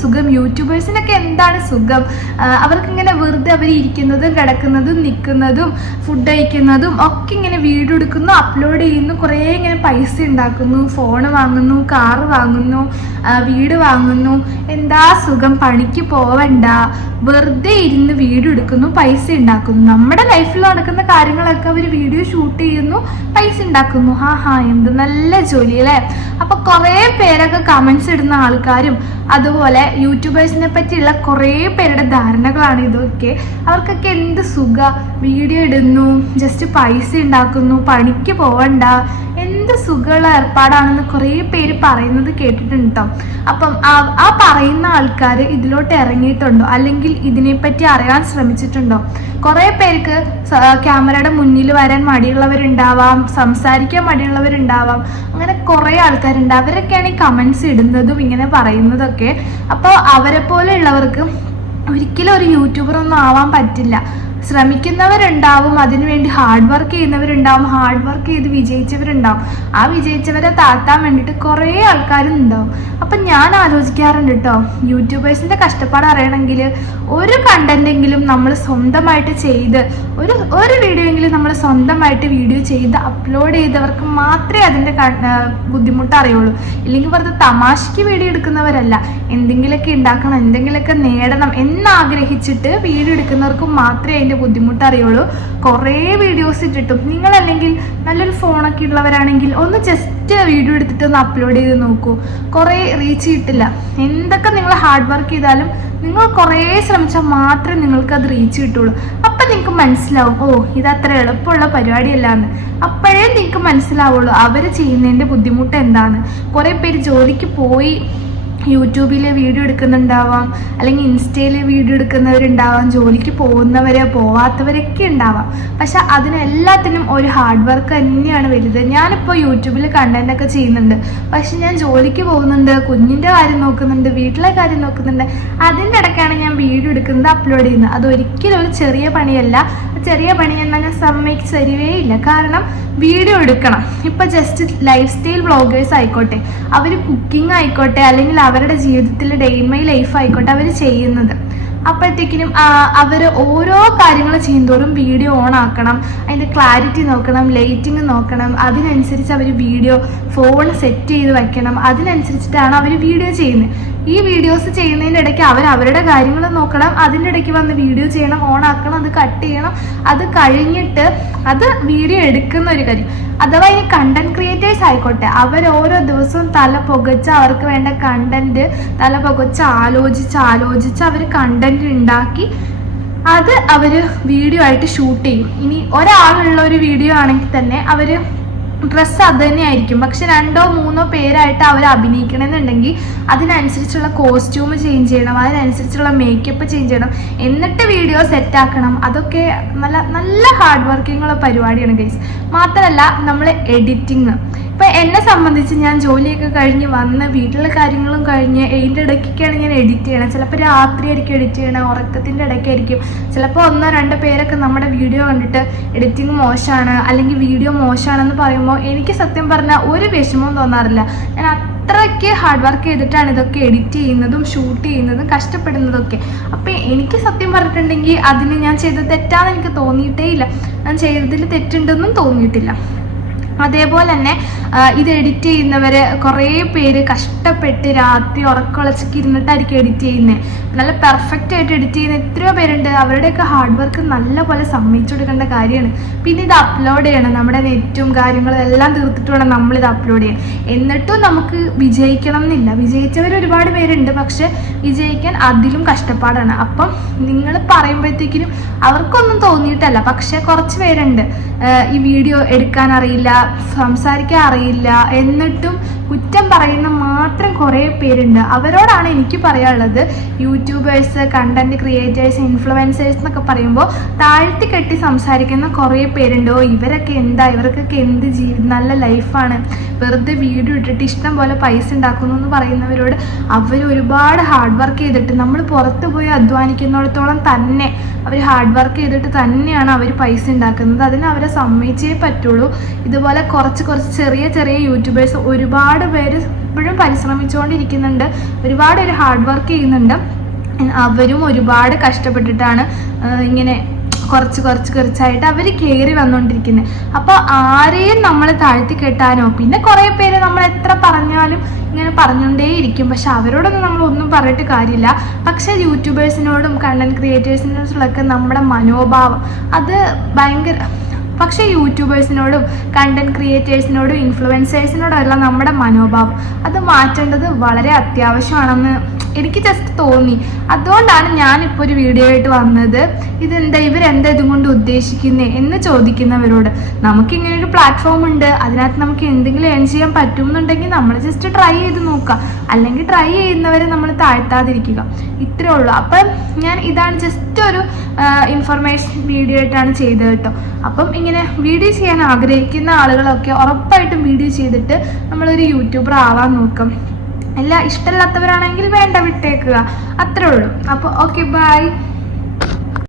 സുഖം, യൂട്യൂബേഴ്സിനൊക്കെ എന്താണ് സുഖം? അവർക്കിങ്ങനെ വെറുതെ അവർ ഇരിക്കുന്നതും കിടക്കുന്നതും നിൽക്കുന്നതും ഫുഡ് കഴിക്കുന്നതും ഒക്കെ ഇങ്ങനെ വീഡിയോ എടുക്കുന്നു, അപ്ലോഡ് ചെയ്യുന്നു, കുറേ ഇങ്ങനെ പൈസ ഉണ്ടാക്കുന്നു, ഫോൺ വാങ്ങുന്നു, കാറ് വാങ്ങുന്നു, വീട് വാങ്ങുന്നു. എന്താ സുഖം? പണിക്ക് പോവണ്ട, വെറുതെ ഇരുന്ന് വീഡിയോ എടുക്കുന്നു, പൈസ ഉണ്ടാക്കുന്നു. നമ്മുടെ ലൈഫിൽ നടക്കുന്ന കാര്യങ്ങളൊക്കെ അവർ വീഡിയോ ഷൂട്ട് ചെയ്യുന്നു, പൈസ ഉണ്ടാക്കുന്നു. എന്ത് നല്ല ജോലി അല്ലേ? അപ്പൊ കുറേ പേരൊക്കെ കമന്റ്സ് ഇടുന്ന ആൾക്കാരും അതുപോലെ യൂട്യൂബേഴ്സിനെ പറ്റിയുള്ള കുറേ പേരുടെ ധാരണകളാണ് ഇതൊക്കെ. അവർക്കൊക്കെ എന്ത് സുഖ, വീഡിയോ ഇടുന്നു, ജസ്റ്റ് പൈസ ഉണ്ടാക്കുന്നു, പണിക്ക് പോവണ്ട, എന്ത് സുഖമുള്ള ഏർപ്പാടാണെന്ന് കുറേ പേര് പറയുന്നത് കേട്ടിട്ടുണ്ട് കേട്ടോ. അപ്പം ആ പറയുന്ന ആൾക്കാർ ഇതിലോട്ട് ഇറങ്ങിയിട്ടുണ്ടോ, അല്ലെങ്കിൽ ഇതിനെപ്പറ്റി അറിയാൻ ശ്രമിച്ചിട്ടുണ്ടോ? കുറേ പേർക്ക് ക്യാമറയുടെ മുന്നിൽ വരാൻ മടിയുള്ളവരുണ്ടാവാം, സംസാരിക്കാൻ മടിയുള്ളവരുണ്ടാവാം, അങ്ങനെ കുറേ ആൾക്കാരുണ്ട്. അവരൊക്കെയാണ് ഈ കമന്റ്സ് ഇടുന്നതും ഇങ്ങനെ പറയുന്നതൊക്കെ. അപ്പോൾ അവരെ പോലെ ഉള്ളവർക്ക് ഒരിക്കലും ഒരു യൂട്യൂബർ ഒന്നും ആവാൻ പറ്റില്ല. ശ്രമിക്കുന്നവരുണ്ടാവും, അതിനുവേണ്ടി ഹാർഡ് വർക്ക് ചെയ്യുന്നവരുണ്ടാവും, ഹാർഡ് വർക്ക് ചെയ്ത് വിജയിച്ചവരുണ്ടാവും. ആ വിജയിച്ചവരെ താഴ്ത്താൻ വേണ്ടിയിട്ട് കുറേ ആൾക്കാരും ഉണ്ടാവും. അപ്പം ഞാൻ ആലോചിക്കാറുണ്ട് കേട്ടോ, യൂട്യൂബേഴ്സിൻ്റെ കഷ്ടപ്പാട് അറിയണമെങ്കിൽ ഒരു കണ്ടന്റെങ്കിലും നമ്മൾ സ്വന്തമായിട്ട് ചെയ്ത് ഒരു വീഡിയോ എങ്കിലും നമ്മൾ സ്വന്തമായിട്ട് വീഡിയോ ചെയ്ത് അപ്ലോഡ് ചെയ്തവർക്ക് മാത്രമേ അതിൻ്റെ ബുദ്ധിമുട്ട് അറിയുള്ളൂ. ഇല്ലെങ്കിൽ വെറുതെ തമാശയ്ക്ക് വീഡിയോ എടുക്കുന്നവരല്ല, എന്തെങ്കിലുമൊക്കെ ഉണ്ടാക്കണം, എന്തെങ്കിലുമൊക്കെ നേടണം എന്നാഗ്രഹിച്ചിട്ട് വീഡിയോ എടുക്കുന്നവർക്ക് മാത്രമേ അതിൻ്റെ ബുദ്ധിമുട്ട് അറിയുള്ളൂ. കുറേ വീഡിയോസ് ഇട്ടിട്ടും നിങ്ങളല്ലെങ്കിൽ നല്ലൊരു ഫോണൊക്കെ ഉള്ളവരാണെങ്കിൽ ഒന്ന് ജസ്റ്റ് വീഡിയോ എടുത്തിട്ട് ഒന്ന് അപ്ലോഡ് ചെയ്ത് നോക്കൂ, കുറേ റീച്ച് കിട്ടില്ല. എന്തൊക്കെ നിങ്ങൾ ഹാർഡ് വർക്ക് ചെയ്താലും നിങ്ങൾ കുറേ ശ്രമിച്ചാൽ മാത്രമേ നിങ്ങൾക്ക് അത് റീച്ച് കിട്ടുള്ളൂ. അപ്പം നിങ്ങൾക്ക് മനസ്സിലാവും, ഇത് അത്ര എളുപ്പമുള്ള പരിപാടിയല്ലാന്ന്. അപ്പോഴേ നിങ്ങൾക്ക് മനസ്സിലാവുള്ളൂ അവർ ചെയ്യുന്നതിൻ്റെ ബുദ്ധിമുട്ട് എന്താണ്. കുറേ പേര് ജോലിക്ക് പോയി യൂട്യൂബിൽ വീഡിയോ എടുക്കുന്നുണ്ടാവാം, അല്ലെങ്കിൽ ഇൻസ്റ്റയിൽ വീഡിയോ എടുക്കുന്നവരുണ്ടാവാം, ജോലിക്ക് പോകുന്നവരെ പോവാത്തവരൊക്കെ ഉണ്ടാവാം. പക്ഷെ അതിനെല്ലാത്തിനും ഒരു ഹാർഡ് വർക്ക് തന്നെയാണ് വലുത്. ഞാനിപ്പോൾ യൂട്യൂബിൽ കണ്ടന്റൊക്കെ ചെയ്യുന്നുണ്ട്, പക്ഷെ ഞാൻ ജോലിക്ക് പോകുന്നുണ്ട്, കുഞ്ഞിൻ്റെ കാര്യം നോക്കുന്നുണ്ട്, വീട്ടിലെ കാര്യം നോക്കുന്നുണ്ട്. അതിൻ്റെ ഇടയ്ക്കാണ് ഞാൻ വീഡിയോ എടുക്കുന്നത്, അപ്ലോഡ് ചെയ്യുന്നത്. അതൊരിക്കലും ഒരു ചെറിയ പണിയല്ല. ചെറിയ പണി എന്നാൽ ഞാൻ സമ്മതിച്ച് തരുവേ ഇല്ല. കാരണം വീഡിയോ എടുക്കണം. ഇപ്പം ജസ്റ്റ് ലൈഫ് സ്റ്റൈൽ വ്ളോഗേഴ്സ് ആയിക്കോട്ടെ, അവർ കുക്കിംഗ് ആയിക്കോട്ടെ, അല്ലെങ്കിൽ അവരുടെ ജീവിതത്തിൽ ഡേ ഇൻ മൈ ലൈഫ് ആയിക്കോട്ടെ അവർ ചെയ്യുന്നത്, അപ്പോഴത്തേക്കിനും അവർ ഓരോ കാര്യങ്ങൾ ചെയ്യുന്തോറും വീഡിയോ ഓൺ ആക്കണം, അതിൻ്റെ ക്ലാരിറ്റി നോക്കണം, ലൈറ്റിങ് നോക്കണം, അതിനനുസരിച്ച് അവർ വീഡിയോ ഫോൺ സെറ്റ് ചെയ്ത് വയ്ക്കണം, അതിനനുസരിച്ചിട്ടാണ് അവർ വീഡിയോ ചെയ്യുന്നത്. ഈ വീഡിയോസ് ചെയ്യുന്നതിൻ്റെ ഇടയ്ക്ക് അവരുടെ കാര്യങ്ങൾ നോക്കണം, അതിൻ്റെ ഇടയ്ക്ക് വന്ന് വീഡിയോ ചെയ്യണം, ഓൺ ആക്കണം, അത് കട്ട് ചെയ്യണം, അത് കഴിഞ്ഞിട്ട് അത് വീഡിയോ എടുക്കുന്ന ഒരു കാര്യം. അഥവാ ഈ കണ്ടന്റ് ക്രിയേറ്റേഴ്സ് ആയിക്കോട്ടെ, അവർ ഓരോ ദിവസവും തല പുകച്ച് അവർക്ക് വേണ്ട കണ്ടന്റ് തല പുകച്ച് ആലോചിച്ച് അവർ കണ്ടന്റ് ഉണ്ടാക്കി അത് അവർ വീഡിയോ ആയിട്ട് ഷൂട്ട് ചെയ്യും. ഇനി ഒരാളുള്ള ഒരു വീഡിയോ ആണെങ്കിൽ തന്നെ അവർ ഡ്രസ്സ് അത് തന്നെയായിരിക്കും, പക്ഷെ 2 or 3 പേരായിട്ട് അവർ അഭിനയിക്കണമെന്നുണ്ടെങ്കിൽ അതിനനുസരിച്ചുള്ള കോസ്റ്റ്യൂം ചേഞ്ച് ചെയ്യണം, അതിനനുസരിച്ചുള്ള മേക്കപ്പ് ചേഞ്ച് ചെയ്യണം, എന്നിട്ട് വീഡിയോ സെറ്റാക്കണം. അതൊക്കെ നല്ല ഹാർഡ് വർക്കിങ്ങുള്ള പരിപാടിയാണ് ഗൈസ്. മാത്രമല്ല നമ്മൾ എഡിറ്റിങ്, ഇപ്പം എന്നെ സംബന്ധിച്ച് ഞാൻ ജോലിയൊക്കെ കഴിഞ്ഞ് വന്ന് വീട്ടിലെ കാര്യങ്ങളും കഴിഞ്ഞ് അതിൻ്റെ ഇടയ്ക്കൊക്കെയാണ് ഞാൻ എഡിറ്റ് ചെയ്യണം. ചിലപ്പോൾ രാത്രി ആയിരിക്കും എഡിറ്റ് ചെയ്യണം, ഉറക്കത്തിൻ്റെ ഇടയ്ക്കായിരിക്കും. ചിലപ്പോൾ 1 or 2 പേരൊക്കെ നമ്മുടെ വീഡിയോ കണ്ടിട്ട് എഡിറ്റിങ് മോശമാണ് അല്ലെങ്കിൽ വീഡിയോ മോശമാണെന്ന് പറയുമ്പോൾ എനിക്ക് സത്യം പറഞ്ഞാൽ ഒരു വിഷമവും തോന്നാറില്ല. ഞാൻ അത്രയ്ക്ക് ഹാർഡ് വർക്ക് ചെയ്തിട്ടാണ് ഇതൊക്കെ എഡിറ്റ് ചെയ്യുന്നതും ഷൂട്ട് ചെയ്യുന്നതും കഷ്ടപ്പെടുന്നതൊക്കെ. അപ്പം എനിക്ക് സത്യം പറഞ്ഞിട്ടുണ്ടെങ്കിൽ അതിന് ഞാൻ ചെയ്തത് തെറ്റാന്ന് എനിക്ക് തോന്നിയിട്ടേ ഇല്ല, ഞാൻ ചെയ്തതിൽ തെറ്റുണ്ടെന്നും തോന്നിയിട്ടില്ല. അതേപോലെ തന്നെ ഇത് എഡിറ്റ് ചെയ്യുന്നവർ കുറേ പേര് കഷ്ടപ്പെട്ട് രാത്രി ഉറക്കൊളച്ചൊക്കെ ഇരുന്നിട്ടായിരിക്കും എഡിറ്റ് ചെയ്യുന്നത്. നല്ല പെർഫെക്റ്റ് ആയിട്ട് എഡിറ്റ് ചെയ്യുന്ന എത്രയോ പേരുണ്ട്. അവരുടെയൊക്കെ ഹാർഡ് വർക്ക് നല്ല പോലെ സമ്മതിച്ചു കൊടുക്കേണ്ട കാര്യമാണ്. പിന്നെ ഇത് അപ്ലോഡ് ചെയ്യണം, നമ്മുടെ നെറ്റും കാര്യങ്ങളും എല്ലാം തീർത്തിട്ട് വേണം നമ്മളിത് അപ്ലോഡ് ചെയ്യാൻ. എന്നിട്ടും നമുക്ക് വിജയിക്കണം എന്നില്ല. വിജയിച്ചവർ ഒരുപാട് പേരുണ്ട്, പക്ഷെ വിജയിക്കാൻ അതിലും കഷ്ടപ്പാടാണ്. അപ്പം നിങ്ങൾ പറയുമ്പോഴത്തേക്കിനും അവർക്കൊന്നും തോന്നിയിട്ടല്ല, പക്ഷെ കുറച്ച് പേരുണ്ട് ഈ വീഡിയോ എടുക്കാൻ അറിയില്ല, സംസാരിക്കാൻ അറിയില്ല, എന്നിട്ടും കുറ്റം പറയുന്ന മാത്രം കുറേ പേരുണ്ട്. അവരോടാണ് എനിക്ക് പറയാനുള്ളത്, യൂട്യൂബേഴ്സ്, കണ്ടന്റ് ക്രിയേറ്റേഴ്സ്, ഇൻഫ്ലുവൻസേഴ്സ് എന്നൊക്കെ പറയുമ്പോൾ താഴ്ത്തി കെട്ടി സംസാരിക്കുന്ന കുറേ പേരുണ്ട്. ഇവരൊക്കെ എന്താ, ഇവർക്കൊക്കെ എന്ത് നല്ല ലൈഫാണ്, വെറുതെ വീഡിയോ ഇട്ടിട്ട് ഇഷ്ടം പോലെ പൈസ ഉണ്ടാക്കുന്നു എന്ന് പറയുന്നവരോട്, അവർ ഒരുപാട് ഹാർഡ് വർക്ക് ചെയ്തിട്ട്, നമ്മൾ പുറത്ത് പോയി അധ്വാനിക്കുന്നിടത്തോളം തന്നെ അവർ ഹാർഡ് വർക്ക് ചെയ്തിട്ട് തന്നെയാണ് അവർ പൈസ ഉണ്ടാക്കുന്നത്. അതിന് അവരെ സമ്മതിച്ചേ പറ്റുള്ളൂ. ഇതുപോലെ കുറച്ച് ചെറിയ യൂട്യൂബേഴ്സ് ഒരുപാട് പേര് എപ്പോഴും പരിശ്രമിച്ചുകൊണ്ടിരിക്കുന്നുണ്ട്, ഒരുപാട് ഒരു ഹാർഡ് വർക്ക് ചെയ്യുന്നുണ്ട്. അവരും ഒരുപാട് കഷ്ടപ്പെട്ടിട്ടാണ് ഇങ്ങനെ കുറച്ചായിട്ട് അവർ കയറി വന്നുകൊണ്ടിരിക്കുന്നത്. അപ്പോൾ ആരെയും നമ്മൾ താഴ്ത്തി കെട്ടാനോ, പിന്നെ കുറേ പേര് നമ്മൾ എത്ര പറഞ്ഞാലും ഇങ്ങനെ പറഞ്ഞുകൊണ്ടേയിരിക്കും, പക്ഷെ അവരോടൊന്നും നമ്മൾ ഒന്നും പറഞ്ഞിട്ട് കാര്യമില്ല. പക്ഷേ യൂട്യൂബേഴ്സിനോടും കണ്ടന്റ് ക്രിയേറ്റേഴ്സിനോടൊക്കെ നമ്മുടെ മനോഭാവം അത് ഭയങ്കര, പക്ഷേ യൂട്യൂബേഴ്സിനോടും കണ്ടന്റ് ക്രിയേറ്റേഴ്സിനോടും ഇൻഫ്ലുവൻസേഴ്സിനോടും എല്ലാം നമ്മുടെ മനോഭാവം അത് മാറ്റേണ്ടത് വളരെ അത്യാവശ്യമാണെന്ന് എനിക്ക് ജസ്റ്റ് തോന്നി. അതുകൊണ്ടാണ് ഞാനിപ്പോൾ ഒരു വീഡിയോ ആയിട്ട് വന്നത്. ഇവരെന്താ ഇതും കൊണ്ട് ഉദ്ദേശിക്കുന്നത് എന്ന് ചോദിക്കുന്നവരോട്, നമുക്കിങ്ങനെ ഒരു പ്ലാറ്റ്ഫോം ഉണ്ട്, അതിനകത്ത് നമുക്ക് എന്തെങ്കിലും ഏൺ ചെയ്യാൻ പറ്റുമെന്നുണ്ടെങ്കിൽ നമ്മൾ ജസ്റ്റ് ട്രൈ ചെയ്ത് നോക്കുക, അല്ലെങ്കിൽ ട്രൈ ചെയ്യുന്നവരെ നമ്മൾ താഴ്ത്താതിരിക്കുക, ഇത്രേ ഉള്ളൂ. അപ്പം ഞാൻ ഇതാണ് ജസ്റ്റ് ഒരു ഇൻഫർമേഷൻ വീഡിയോ ആയിട്ടാണ് ചെയ്തത് കേട്ടോ. അപ്പം ഇങ്ങനെ വീഡിയോ ചെയ്യാൻ ആഗ്രഹിക്കുന്ന ആളുകളൊക്കെ ഉറപ്പായിട്ടും വീഡിയോ ചെയ്തിട്ട് നമ്മളൊരു യൂട്യൂബർ ആവാൻ നോക്കും. എല്ലാം ഇഷ്ടമില്ലാത്തവരാണെങ്കിൽ വേണ്ട, വിട്ടേക്കുക, അത്രേ ഉള്ളൂ. അപ്പോൾ ഓക്കെ, ബൈ.